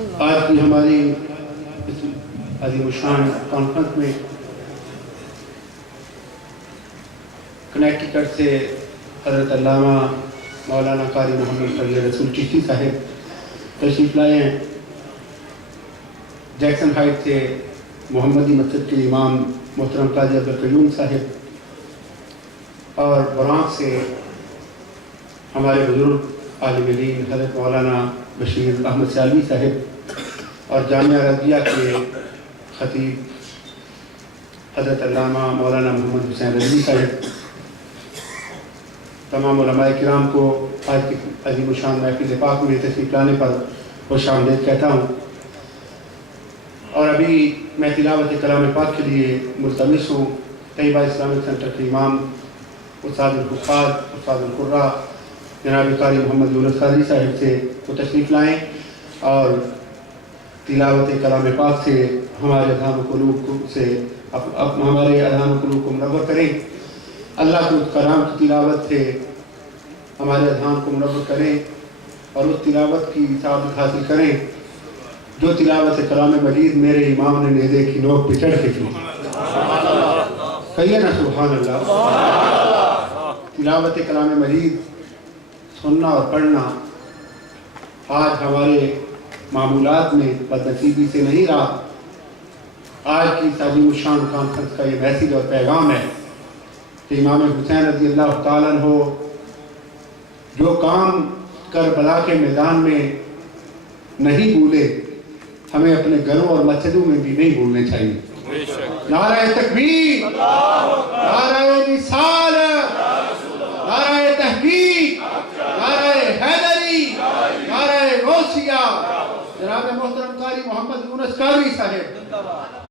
آج کی ہماری عظیم الشان کانفرنس میں کنیکٹیکٹ سے حضرت علامہ مولانا قاری محمد فضل رسول چشتی صاحب تشریف لائے ہیں۔ جیکسن ہائٹ سے محمدی مسجد کے امام محترم قاضی عبدالقیوم صاحب اور برانچ سے ہمارے بزرگ عالم دین حضرت مولانا بشیر احمد سیالوی صاحب اور جامعہ رضویہ کے خطیب حضرت علامہ مولانا محمد حسین رضوی صاحب، تمام علماء کرام کو آج کی عظیم الشان محفل پاک میں تشریف لانے پر خوش آمدید کہتا ہوں۔ اور ابھی میں تلاوت کلام پاک کے لیے ملتمس ہوں طیبہ اسلامک سینٹر کے امام استاد الحفاظ استاد القراء جناب قاری محمد یونس قادری صاحب سے وہ تشریف لائیں اور تلاوت کلام پاک سے ہمارے اذہان و قلوب سے ہمارے اذہان و قلوب کو منور کریں۔ اللہ کے اس کلام کی تلاوت سے ہمارے اذہان کو منور کریں اور اس تلاوت کی ثواب حاصل کریں جو تلاوت کلام مجید میرے امام نے نیزے کی نوک پہ چڑھ کے کی۔ کہیے نا سبحان اللہ۔ تلاوت کلام مجید سننا اور پڑھنا آج ہمارے معمولات میں بدنصیبی سے نہیں رہا۔ آج کی عظیم الشان کانفرنس کا یہ میسیج اور پیغام ہے کہ امام حسین رضی اللہ تعالیٰ عنہ جو کام کربلا کے میدان میں نہیں بھولے ہمیں اپنے گھروں اور مسجدوں میں بھی نہیں بھولنے چاہیے۔ نعرہ تکبیر، نعرہ رسالت، نعرہ تحقیق، نعرہ حیدری، نعرہ غوثیہ، جناب محترم قاری محمد یونس قادری صاحب